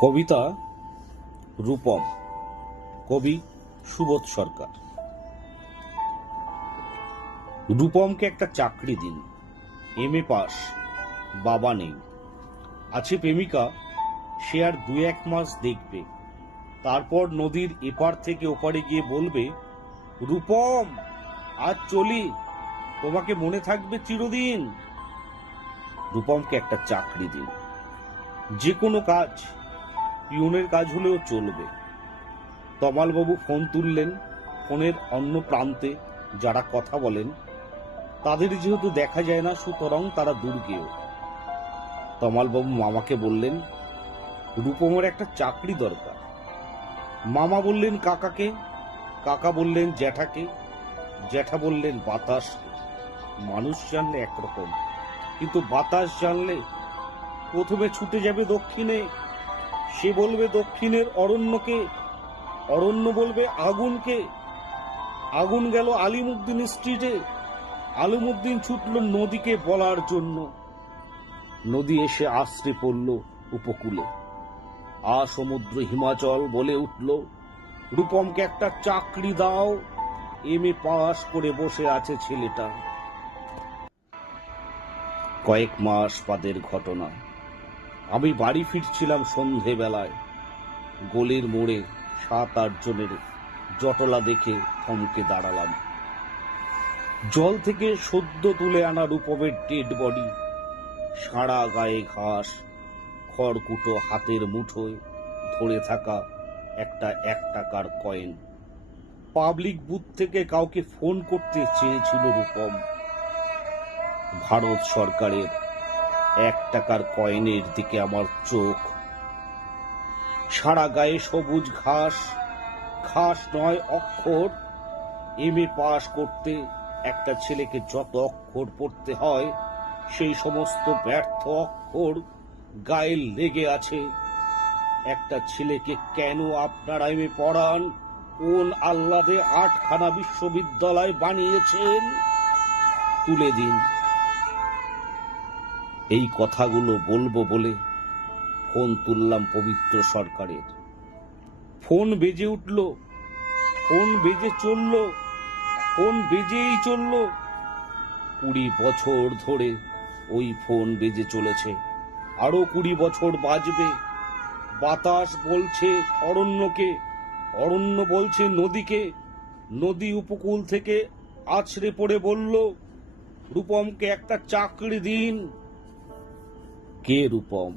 কবিতা রূপম, কবি সুবোধ সরকার। রূপমকে একটা চাকরি দিন, এমএ পাস, বাবা নেই, আছে প্রেমিকা, সে আর 2-1 মাস দেখবে, তারপর নদীর এপার থেকে ওপারে গিয়ে বলবে, রূপম আজ চলি, তোমাকে মনে থাকবে চিরদিন। রূপমকে একটা চাকরি দিন, যে কোনো কাজ, পিয়নের কাজ হলেও চলবে। তমালবাবু ফোন তুললেন। ফোনের অন্য প্রান্তে যারা কথা বলেন তাদের যেহেতু দেখা যায় না, সুতরাং তারা দুর্গেয়। তমালবাবু মামাকে বললেন, রূপমের একটা চাকরি দরকার। মামা বললেন কাকাকে, কাকা বললেন জ্যাঠাকে, জ্যাঠা বললেন বাতাসকে। মানুষ জানলে একরকম, কিন্তু বাতাস জানলে প্রথমে ছুটে যাবে দক্ষিণে। সে বলবে দক্ষিণের অরণ্যকে, অরণ্য বলবে আগুনকে। আগুন গেল আলিমুদ্দিন স্ট্রিটে, আলিমুদ্দিন ছুটল নদীকে বলার জন্য। নদী এসে আশ্রে পড়ল উপকূলে। সমুদ্র হিমাচল বলে উঠল, রূপমকে একটা চাকরি দাও, এমএ পাস করে বসে আছে ছেলেটা। কয়েক মাস বাদের ঘটনা। আমি বাড়ি ফিরছিলাম সন্ধেবেলায়। গলির মোড়ে 7-8 জনের জটলা দেখে থমকে দাঁড়ালাম। জল থেকে সদ্য তুলে আনা রূপমের ডেড বডি, সারা গায়ে ঘাস, খড়কুটো হাতের মুঠোয় ধরে থাকা একটা 1 টাকার কয়েন। পাবলিক বুথ থেকে কাউকে ফোন করতে চেয়েছিল রূপম। ভারত সরকারের 1 টাকার কয়েনের দিকে আমার চোখ। সারা গায়ে সবুজ ঘাস, ঘাস নয় অক্ষর। এমএ পাস করতে একটা ছেলেকে যত অক্ষর পড়তে হয়, সেই সমস্ত ব্যর্থ অক্ষর গায়ে লেগে আছে। একটা ছেলেকে কেন আপনারা এমএ পড়ান? কোন আহ্লাদে 8খানা বিশ্ববিদ্যালয় বানিয়েছেন? তুলে দিন। এই কথাগুলো বলবো বলে ফোন তুললাম পবিত্র সরকারের। ফোন বেজে উঠল, ফোন বেজে চলল, ফোন বেজেই চলল। 20 বছর ধরে ওই ফোন বেজে চলেছে, আরো 20 বছর বাজবে। বাতাস বলছে অরণ্যকে, অরণ্য বলছে নদীকে, নদী উপকূল থেকে আছড়ে পড়ে বলল, রূপমকে একটা চাকরি দিন। কে রূপম?